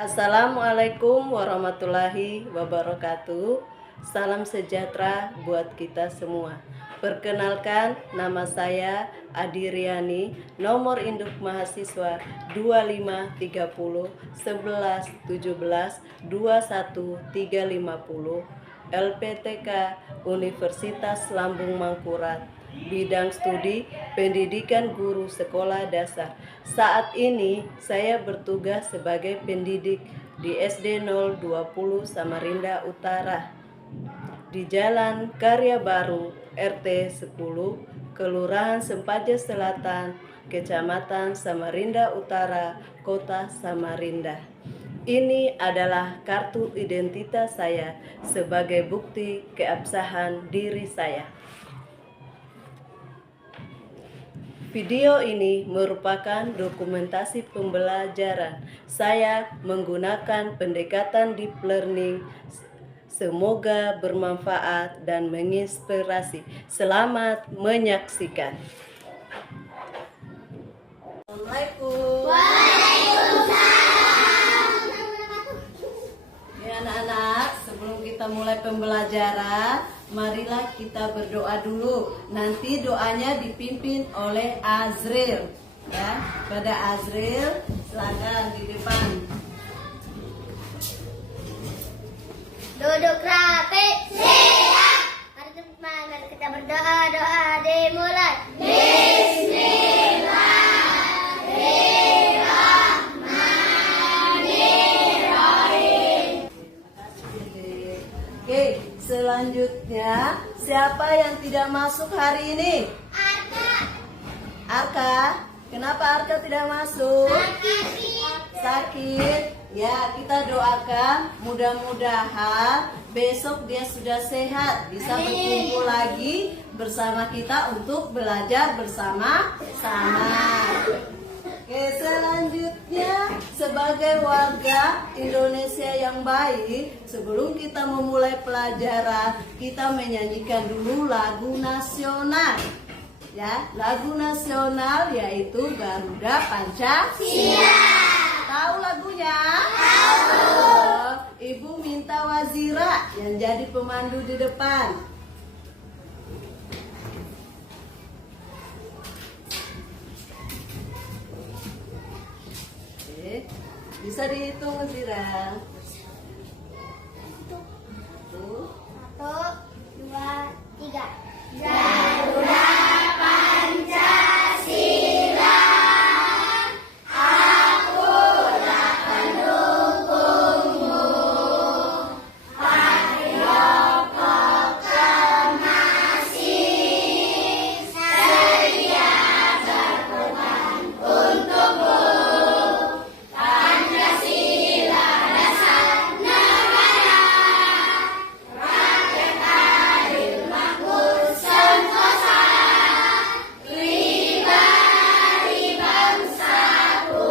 Assalamualaikum warahmatullahi wabarakatuh. Salam sejahtera buat kita semua. Perkenalkan, nama saya Adi Riani, nomor induk mahasiswa 2530 11 17 21 350, LPTK Universitas Lambung Mangkurat, bidang studi pendidikan guru sekolah dasar. Saat ini saya bertugas sebagai pendidik di SD 020 Samarinda Utara, di Jalan Karya Baru, RT 10, Kelurahan Sempaja Selatan, Kecamatan Samarinda Utara, Kota Samarinda. Ini adalah kartu identitas saya sebagai bukti keabsahan diri saya. Video ini merupakan dokumentasi pembelajaran saya menggunakan pendekatan deep learning. Semoga bermanfaat dan menginspirasi. Selamat menyaksikan. Assalamualaikum. Ya anak-anak, sebelum kita mulai pembelajaran, marilah kita berdoa dulu. Nanti doanya dipimpin oleh Azril. Ya, pada Azril, silakan di depan. Duduk rapi, siap. Mari teman-teman, mari kita berdoa. Doa dimulai. Bismillahirrahmanirrahim. Oke, selanjutnya siapa yang tidak masuk hari ini? Arka. Kenapa Arka tidak masuk? Sakit. Ya, kita doakan mudah-mudahan besok dia sudah sehat, bisa berkumpul lagi bersama kita untuk belajar bersama-sama. Oke, selanjutnya sebagai warga Indonesia yang baik, sebelum kita memulai pelajaran, kita menyanyikan dulu lagu nasional. Ya, lagu nasional yaitu Garuda Pancasila. Tahu lagunya? Tahu. Ibu minta Wazira yang jadi pemandu di depan. Oke, bisa dihitung Wazira. 1, 2, 3. Garuda Pancasila, akulah pendukungmu. Patriot proklamasi, sedia berkorban untukmu. Pancasila dasar negara, rakyat adil makmur sentosa, pribadi bangsaku.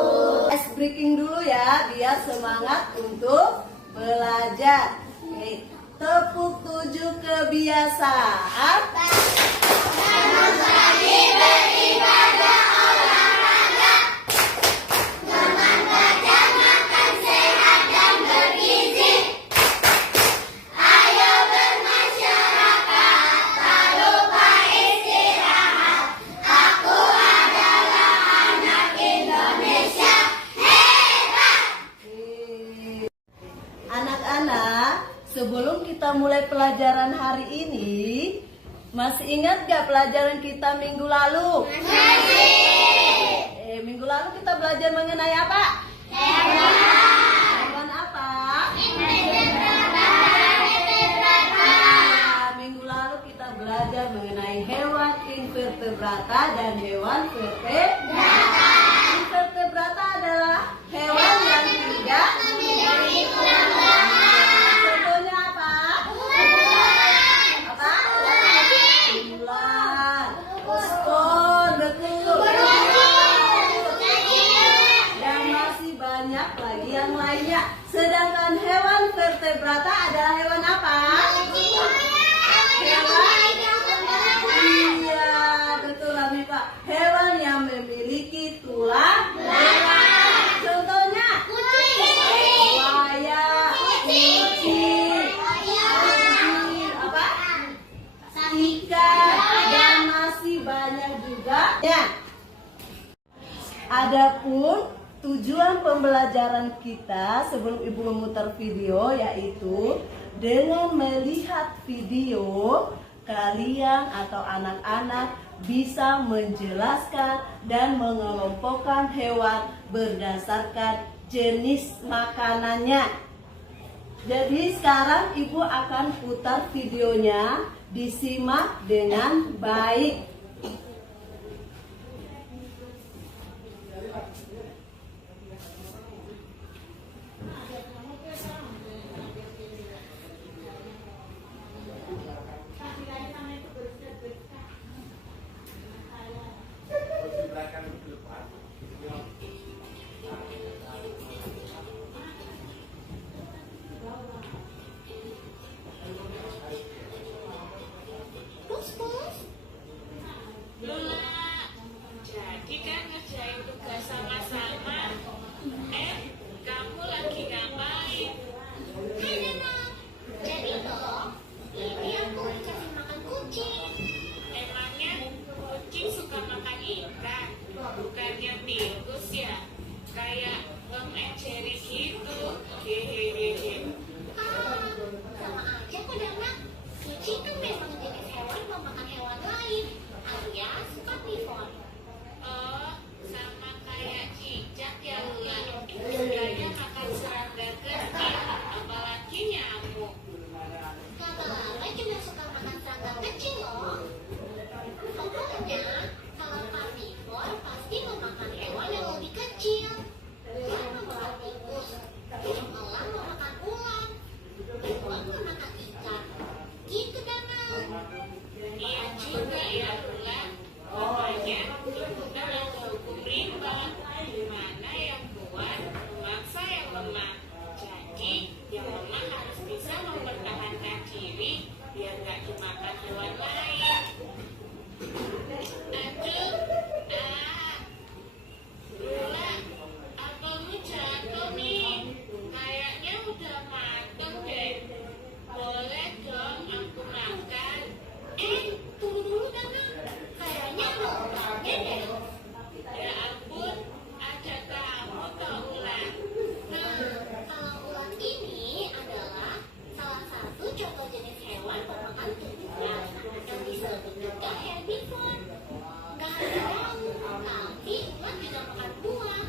Ice breaking dulu ya, biar semangat untuk belajar. Oke, tepuk 7 kebiasaan. Bangun pagi beribadah olahraga, teman belajar makan sehat dan bergizi. Ayo bermasyarakat, tak lupa istirahat. Aku adalah anak Indonesia hebat. Anak-anak, sebelum kita mulai pelajaran hari ini, masih ingat gak pelajaran kita minggu lalu? Minggu lalu kita belajar mengenai apa? Hewan apa? Minggu lalu kita belajar mengenai hewan invertebrata dan hewan vertebrata. Invertebrata adalah hewan yang tidak memiliki tulang belakang. Contohnya apa? Apa? Ular. Uskon, betul. Dan masih banyak lagi yang lainnya. Sedangkan hewan vertebrata adalah hewan apa? Hewan? Iya, betul Pak. Hewan yang memiliki Adapun tujuan pembelajaran kita sebelum ibu memutar video yaitu dengan melihat video kalian atau anak-anak bisa menjelaskan dan mengelompokkan hewan berdasarkan jenis makanannya. Jadi sekarang ibu akan putar videonya, disimak dengan baik. Jadi kan ngerjain tugas sama-sama. Kamu lagi ngapain? Hai Nana, jadi toh ini aku kasih makan kucing. Emangnya kucing suka makan ikan? Bukannya tikus ya? Kayak Tom and Jerry gitu. Hehehe. Sama aja kok Nana. Kucing kan memang jenis hewan memakan hewan lain, alias karnivor. Oh, sama kayak cicak ya ular. Sukanya makan serangga kecil, apalagi nyamuk. Kata Lala juga suka makan serangga kecil loh. Pokoknya kalau karnivor pasti memakan hewan yang lebih kecil. Dia memakan tikus, elang memakan ular, hewan memakan ikan. Gitu Nana. Iya juga ya ular. Makanya kita ada hukum rimba. Dimana yang kuat memaksa yang lemah. Jadi yang lemah harus bisa mempertahankan diri biar nggak dimakan hewan lain. Aduh, ular, apelmu jatuh nih. Kayaknya udah mateng deh. Boleh dong aku makan. Tunggu dulu Nana. Kayaknya ada orangnya deh. Ya ampun, ada kamu toh ular. Nah, kalau ulat ini adalah salah satu contoh jenis hewan pemakan tumbuhan yang disebut juga herbivore. Gak hanya daun, tapi ulat juga makan buah.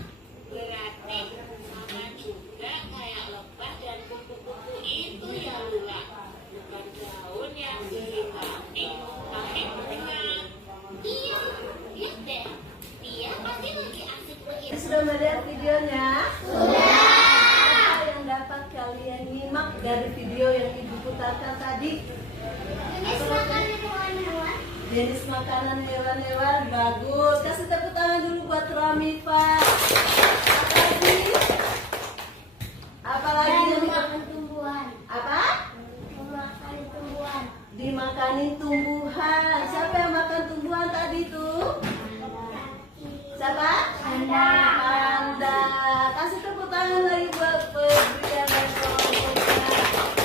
Berarti sama juga kayak lebah dan kupu-kupu itu ya ular. Bukan daun yang dinikmati, tapi bunga. Iya, lihat deh. Dia pasti lagi asik begitu. Sudah melihat videonya? Apa yang dapat kalian nyimak dari video yang ibu putarkan tadi? Jenis makanan hewan-hewan. Jenis makanan hewan-hewan bagus. Kasih tepuk tangan dulu buat Ramifa. Apalagi yang Makan tumbuhan. apa? Makan tumbuhan. Dimakanin tumbuhan. Siapa yang makan tumbuhan tadi tuh? Siapa? Panda. Panda. Kasih tepuk tangan lagi buat Febrian dan kelompoknya.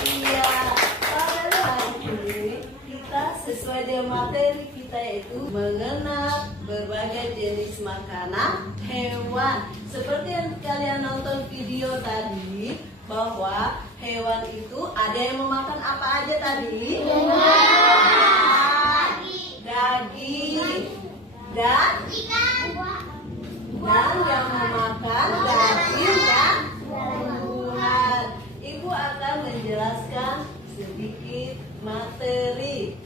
Iya. Pada hari ini kita sesuai dengan materi kita yaitu mengenal berbagai jenis makanan hewan. Seperti yang kalian nonton video tadi bahwa hewan itu ada yang memakan apa aja tadi? Daging dan yang memakan daging dan tumbuhan. Ibu akan menjelaskan sedikit materi.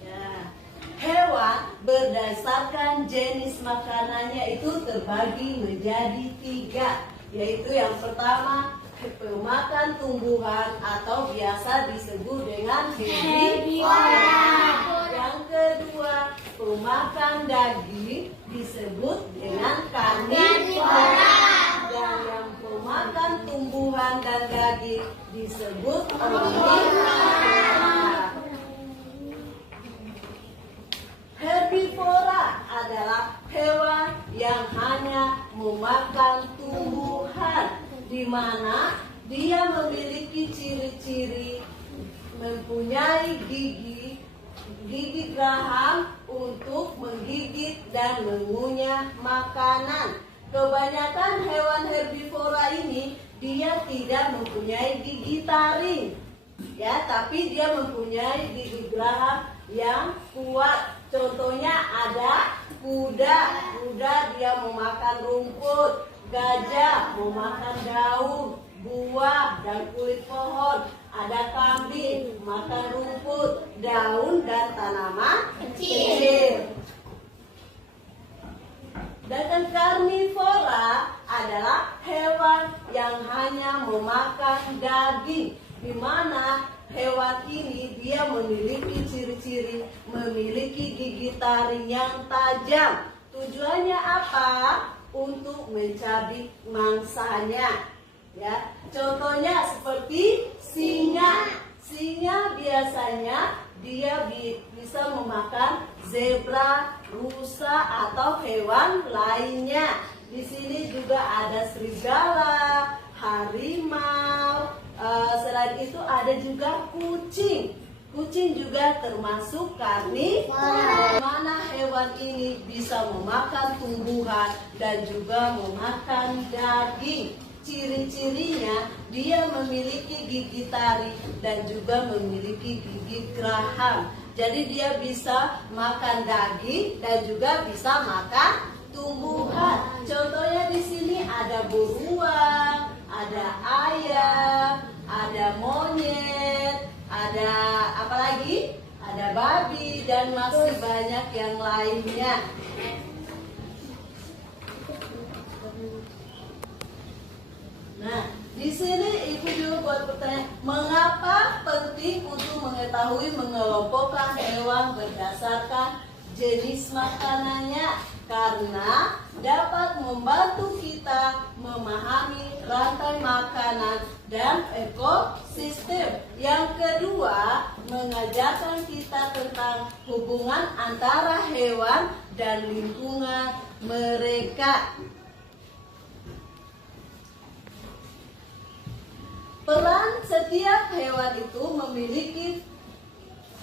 Ya, hewan berdasarkan jenis makanannya itu terbagi menjadi 3, yaitu yang pertama pemakan tumbuhan atau biasa disebut dengan herbivora. Yang kedua, pemakan daging disebut dengan karnivora. Dan yang pemakan tumbuhan dan daging disebut omnivora. Herbivora adalah hewan yang hanya memakan tumbuhan, di mana dia memiliki ciri-ciri mempunyai gigi geraham untuk menggigit dan mengunyah makanan. Kebanyakan hewan herbivora ini dia tidak mempunyai gigi taring, ya, tapi dia mempunyai gigi geraham yang kuat. Contohnya ada kuda. Kuda dia memakan rumput, gajah memakan daun, buah dan kulit pohon. Ada kambing makan rumput, daun dan tanaman kecil. Dan karnivora adalah hewan yang hanya memakan daging, di mana hewan ini dia memiliki ciri-ciri memiliki gigi taring yang tajam. Tujuannya apa? Untuk mencabik mangsanya. Ya, contohnya seperti singa. Singa biasanya dia bisa memakan zebra, rusa atau hewan lainnya. Di sini juga ada serigala, harimau. Selain itu ada juga kucing. Kucing juga termasuk karnivora. Mana hewan ini bisa memakan tumbuhan dan juga memakan daging. Ciri-cirinya dia memiliki gigi taring dan juga memiliki gigi geraham. Jadi dia bisa makan daging dan juga bisa makan tumbuhan. Contohnya di sini ada beruang, ada ayam, ada monyet, ada apa lagi? Ada babi dan masih banyak yang lainnya. Nah, di sini ibu juga buat pertanyaan, mengapa penting untuk mengetahui mengelompokkan hewan berdasarkan jenis makanannya? Karena dapat membantu kita memahami rantai makanan dan ekosistem. Yang kedua, mengajarkan kita tentang hubungan antara hewan dan lingkungan mereka. Peran setiap hewan itu memiliki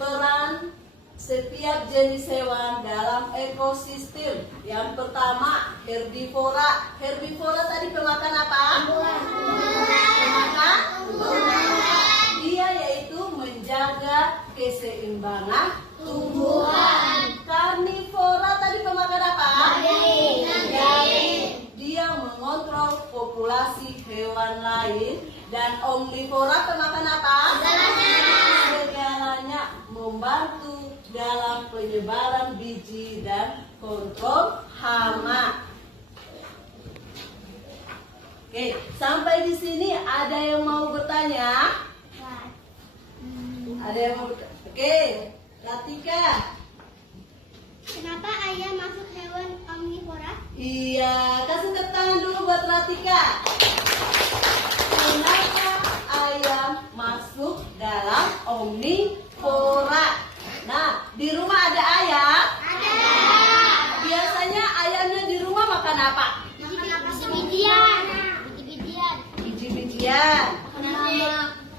peran setiap jenis hewan dalam ekosistem. Yang pertama, herbivora. Herbivora tadi pemakan apa? Pemakan tumbuhan. Dia yaitu menjaga keseimbangan tumbuhan. Karnivora tadi pemakan apa? Daging. Dia mengontrol populasi hewan lain. Dan omnivora pemakan apa? Segalanya membantu dalam penyebaran biji dan kontrol hama. Oke, sampai di sini ada yang mau bertanya? Ada yang mau bertanya? Oke, Latika. Kenapa ayam masuk hewan omnivora? Iya, kasih tepuk tangan dulu buat Latika. Kenapa ayam masuk dalam omnivora? Nah, di rumah ada ayam? Ada. Biasanya ayamnya di rumah makan apa? Biji-bijian. Biji-bijian.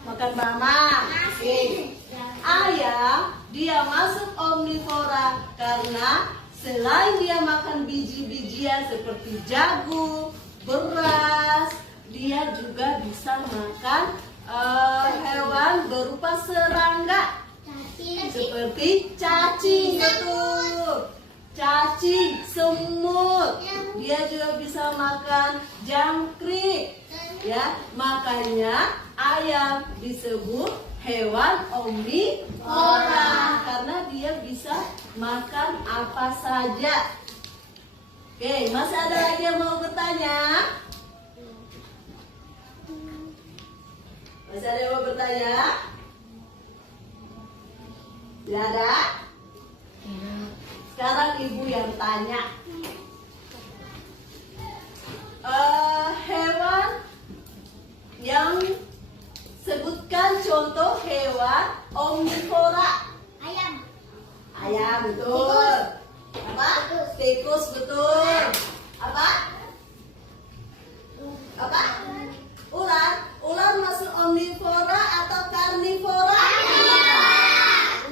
Makan mama. Oke. Ayam dia masuk omnivora karena selain dia makan biji-bijian seperti jagung, beras, dia juga bisa makan hewan berupa serangga seperti cacing, betul. Cacing, semut. Dia juga bisa makan jangkrik. Ya, makanya ayam disebut hewan omnivora karena dia bisa makan apa saja. Oke, masih ada lagi yang mau bertanya? Masih ada yang mau bertanya? Tidak ada? Sekarang ibu yang tanya. Hewan yang sebutkan contoh hewan omnivora. Ayam. Ayam, betul. Apa? Tikus, betul. Apa? Apa? Ular. Ular masuk omnivora atau karnivora?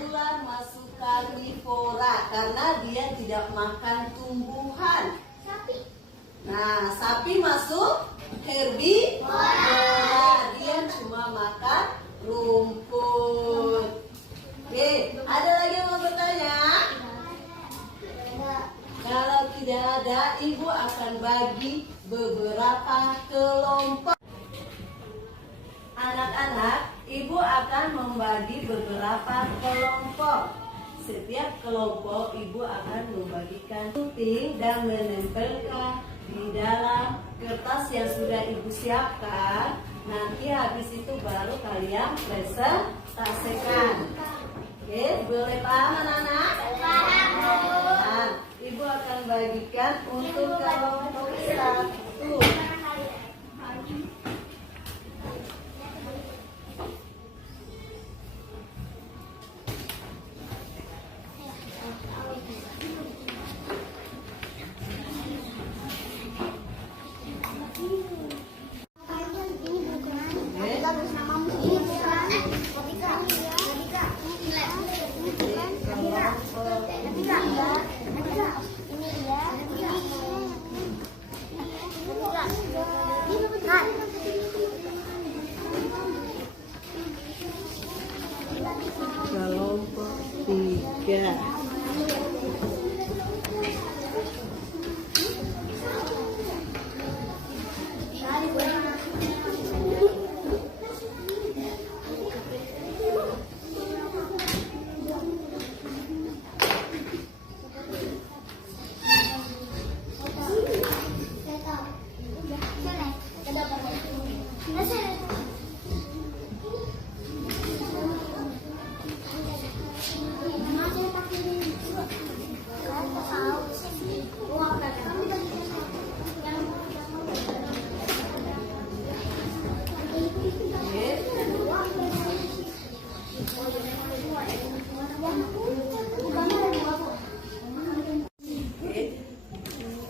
Ular masuk karnivora. karena dia tidak makan tumbuhan. Sapi. Nah, sapi masuk herbivora. Dia cuma makan rumput. Oke, ada lagi yang mau bertanya? Kalau tidak ada, ibu akan bagi beberapa kelompok. Anak-anak, ibu akan membagi beberapa kelompok. Setiap kelompok ibu akan membagikan gunting dan menempelkan di dalam kertas yang sudah ibu siapkan. Nanti habis itu baru kalian presentasikan. Oke, boleh paham anak-anak? Paham. Ibu akan bagikan untuk kelompok 1. Kelompok 3.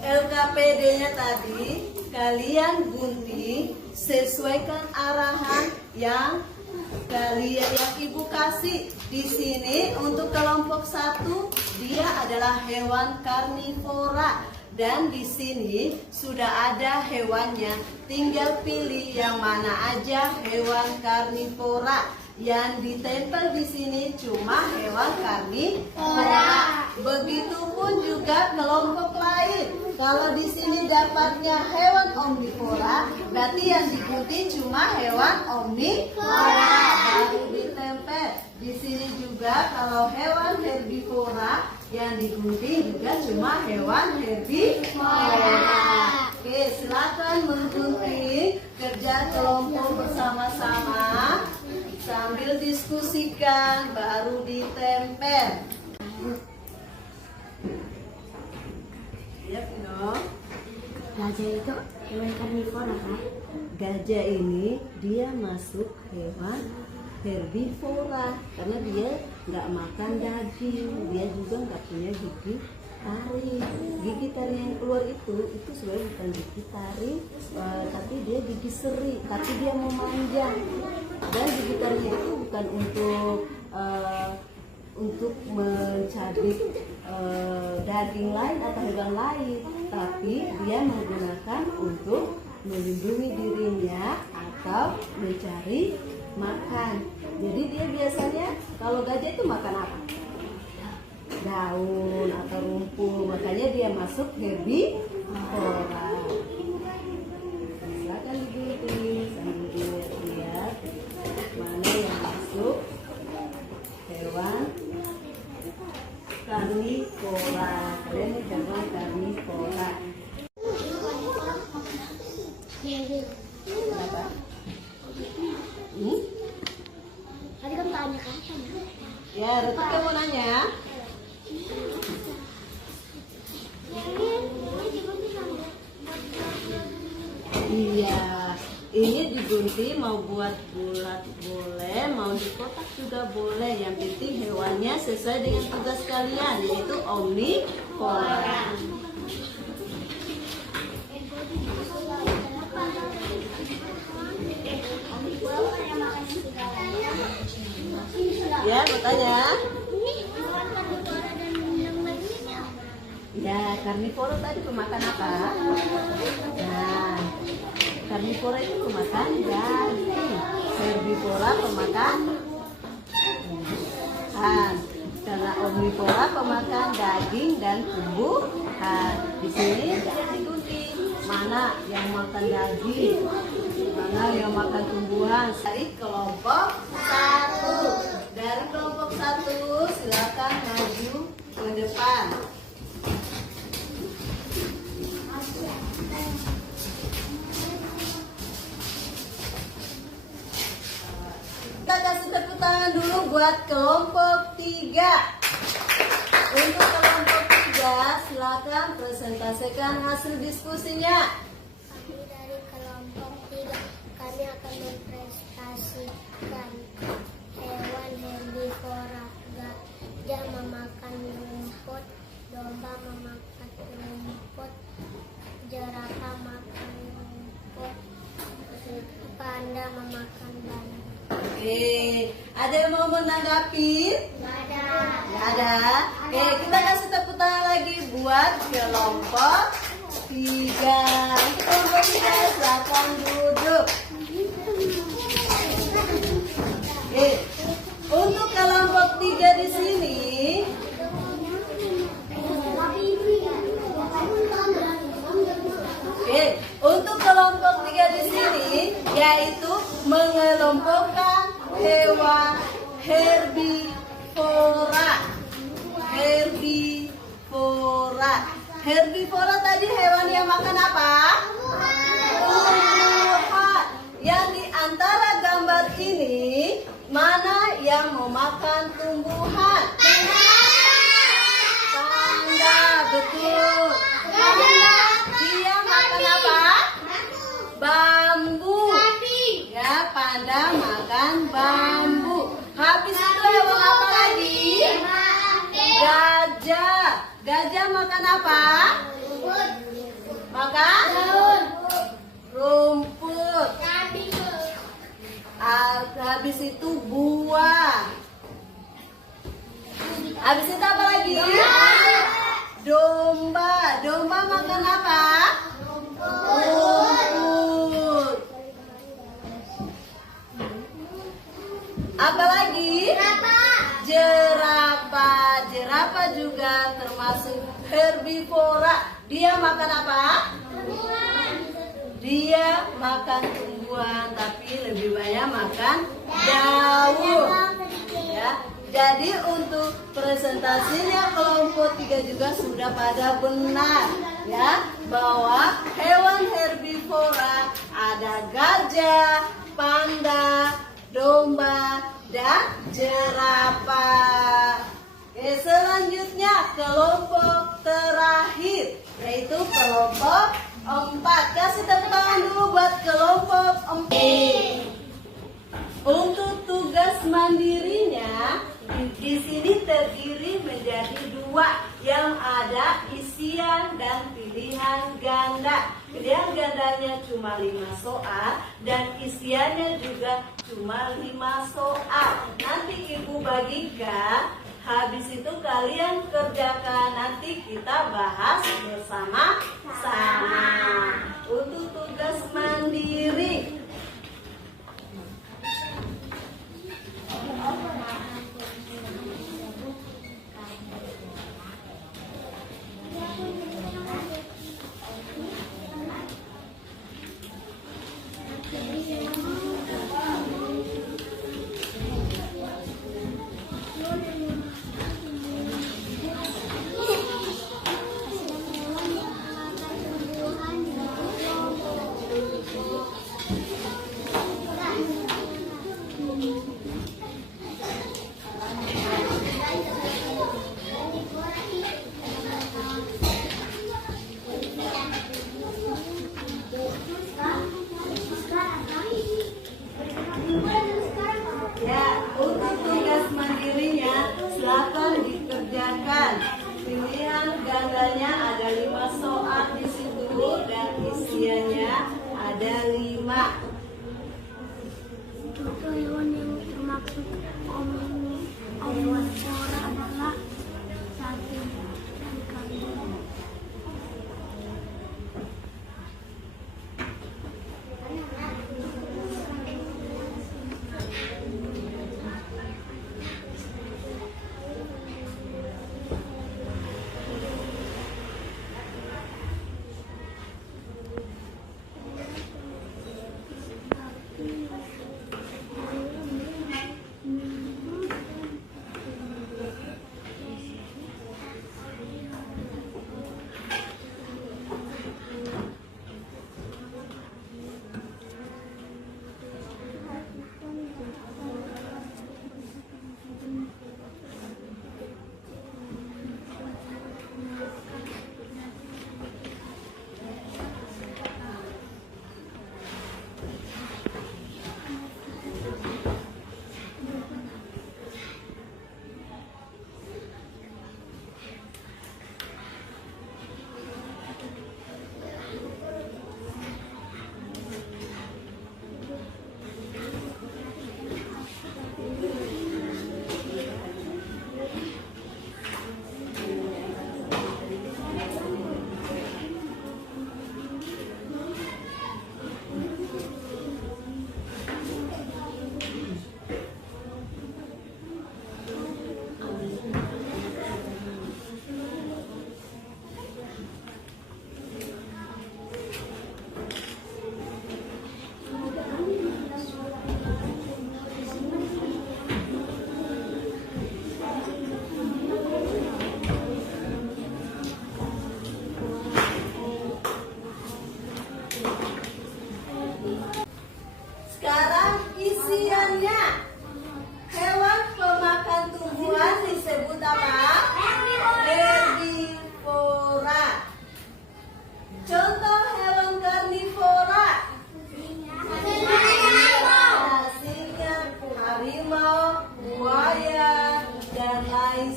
LKPD-nya tadi kalian gunting, sesuaikan arahan yang ibu kasih. Di sini untuk kelompok 1 dia adalah hewan karnivora dan di sini sudah ada hewannya. Tinggal pilih yang mana aja hewan karnivora. Yang ditempel di sini cuma hewan karnivora. Begitupun juga kelompok lain. Kalau di sini dapatnya hewan omnivora, berarti yang digunting cuma hewan omnivora. Baru ditempel. Di sini juga kalau hewan herbivora, yang digunting juga cuma hewan herbivora. Oke, silakan menggunting. Kerja kelompok bersama-sama sambil diskusikan, baru ditempel. Ya, Pino. Gajah itu hewan karnivora kan? Gajah ini dia masuk hewan herbivora karena dia nggak makan daging, dia juga nggak punya gigi taring. Gigi taring yang keluar itu sebenarnya bukan gigi taring, tapi dia gigi seri, tapi dia memanjang. Dan gigi taring itu bukan untuk mencabik daging lain atau hewan lain, tapi dia menggunakan untuk melindungi dirinya atau mencari makan. Jadi dia biasanya kalau gajah itu makan apa? Daun atau rumput, makanya dia masuk herbivora. Silakan digunting sambil dilihat mana yang masuk hewan karnivora. Kalian ini hewan karnivora. Kenapa? Tadi kan tanya kan? Ya, Retika mau nanya. Iya, ini digunting mau buat bulat boleh, mau di kotak juga boleh. Yang penting hewannya sesuai dengan tugas kalian, yaitu omnivora. Ya, bertanya. Ini hewan karnivora dan karnivora tadi pemakan apa? Nah, karnivora itu pemakan daging, herbivora pemakan tumbuhan. Karena omnivora pemakan daging dan tumbuhan. Di sini tidak digunting mana yang makan daging, mana yang makan tumbuhan. Dari kelompok 1. Dari kelompok 1 silakan maju ke depan. Kita kasih tepuk tangan dulu buat kelompok 3. Untuk kelompok 3 silakan presentasikan hasil diskusinya. Kami dari kelompok 3, kami akan mempresentasikan hewan herbivora. Gajah memakan rumput, domba memakan rumput, jerapah makan rumput, panda memakan bambu. Oke, ada yang mau menanggapi? Ada. Nggak ada. Oke, kita kasih tepuk tangan lagi buat kelompok 3. Untuk kelompok 3 silakan duduk. Oke, untuk kelompok 3 di sini Oke, untuk kelompok 3 di sini yaitu mengelompokkan hewan herbivora. Herbivora. Herbivora tadi hewan yang makan apa? Tumbuhan. Yang di antara gambar ini mana yang memakan tumbuhan? Panda, betul. Dia makan apa? Bambu. Ya, panda makan bambu. Habis itu hewan apa lagi? Gajah. Gajah makan apa? Makan rumput. Habis itu buah. Habis itu apa lagi? Domba. Domba makan apa? Rumput. Apa lagi? Jerapah. Jerapah juga termasuk herbivora. Dia makan apa? Dia makan tumbuhan, tapi lebih banyak makan daun. Ya. Jadi untuk presentasinya kelompok 3 juga sudah pada benar, ya, bahwa hewan herbivora ada gajah, panda, domba, dan jerapah. Oke, selanjutnya kelompok terakhir yaitu kelompok 4. Kasih tepuk tangan dulu buat kelompok 4. Untuk tugas mandirinya di sini terdiri menjadi 2 yang ada isian dan pilihan ganda. Pilihan gandanya cuma 5 soal dan isiannya juga cuma 5 soal. Nanti ibu bagikan, habis itu kalian kerjakan, nanti kita bahas bersama-sama. Untuk tugas mandiri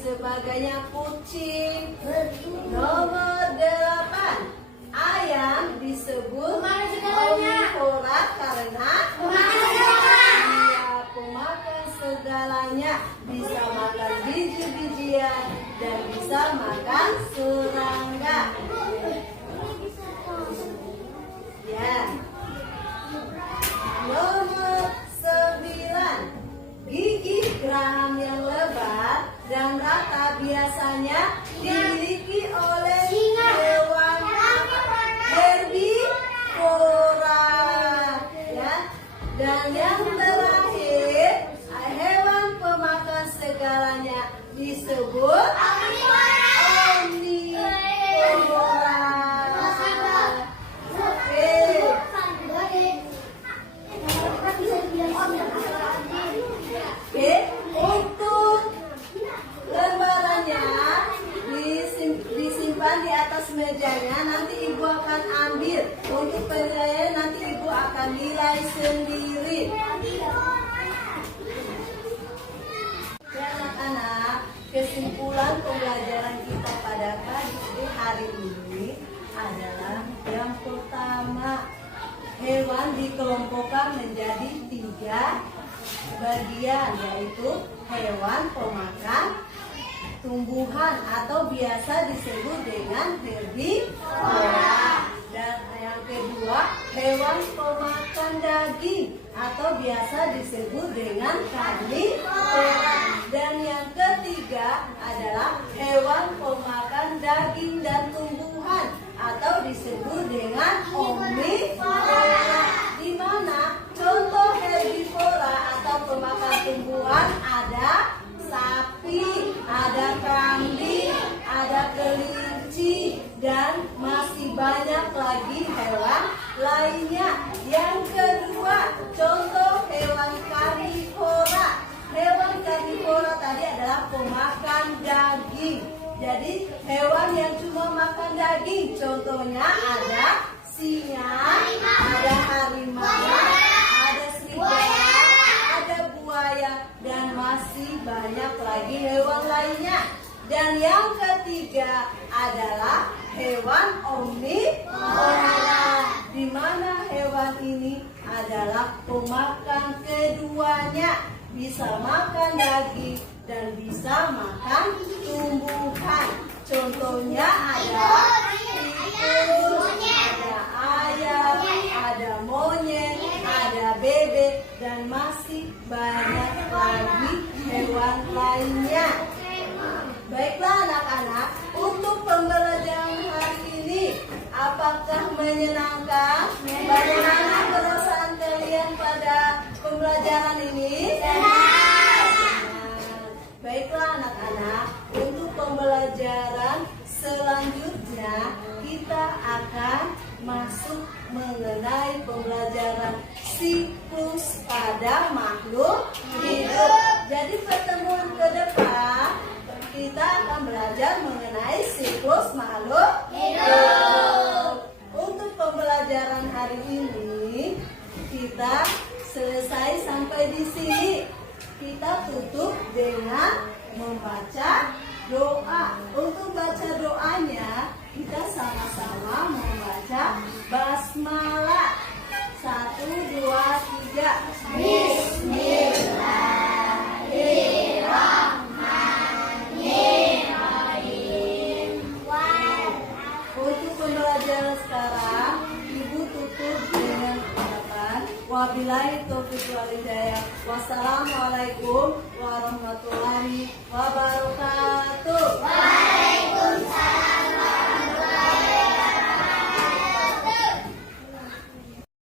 sebagainya kucing. Nomor 8, ayam disebut omnivora karena dia pemakan segalanya, bisa makan biji-bijian dan bisa makan serangga. Ya. Nomor 9, gigi geraham yang lebar dan rata biasanya dimiliki oleh hewan herbivora, ya. Dan yang terakhir, hewan pemakan segalanya disebut omnivora. Oke, untuk lembarannya disimpan di atas mejanya. Nanti ibu akan ambil. Untuk penilaian nanti ibu akan nilai sendiri. Ya anak-anak, kesimpulan pembelajaran kita pada pagi hari ini adalah yang pertama, hewan dikelompokkan menjadi 3 bagian, yaitu hewan pemakan tumbuhan atau biasa disebut dengan herbivora. Dan yang kedua, hewan pemakan daging atau biasa disebut dengan karnivora. Dan yang ketiga adalah hewan pemakan daging dan tumbuhan atau disebut dengan omnivora. Di mana contoh herbivora atau pemakan tumbuhan ada sapi, ada kambing, ada kelinci, dan masih banyak lagi hewan lainnya. Yang kedua, contoh hewan karnivora. Hewan karnivora tadi adalah pemakan daging. Jadi hewan yang cuma makan daging, contohnya ada singa, ada harimau, ada serigala, ada buaya, dan masih banyak lagi hewan lainnya. Dan yang ketiga adalah hewan omnivora, di mana hewan ini adalah pemakan keduanya, bisa makan daging dan bisa makan tumbuhan. Contohnya ada tikus, ada ayam, ada monyet, ada bebek, dan masih banyak lagi hewan lainnya. Baiklah anak-anak, untuk pembelajaran hari ini, apakah menyenangkan? Bagaimana perasaan kalian pada pembelajaran ini? Baiklah anak-anak, untuk pembelajaran selanjutnya kita akan masuk mengenai pembelajaran siklus pada makhluk hidup. Jadi pertemuan ke depan kita akan belajar mengenai siklus makhluk hidup. Untuk pembelajaran hari ini kita selesai sampai di sini. Kita tutup dengan membaca doa. Untuk baca doanya, kita sama-sama membaca basmalah. 1, 2, 3. Bismillahirrahmanirrahim. Untuk pembelajaran sekarang, ibu tutup dengan ucapan wabillahi taufiq wal hidayah. Wassalamualaikum warahmatullahi wabarakatuh. Waalaikumsalam.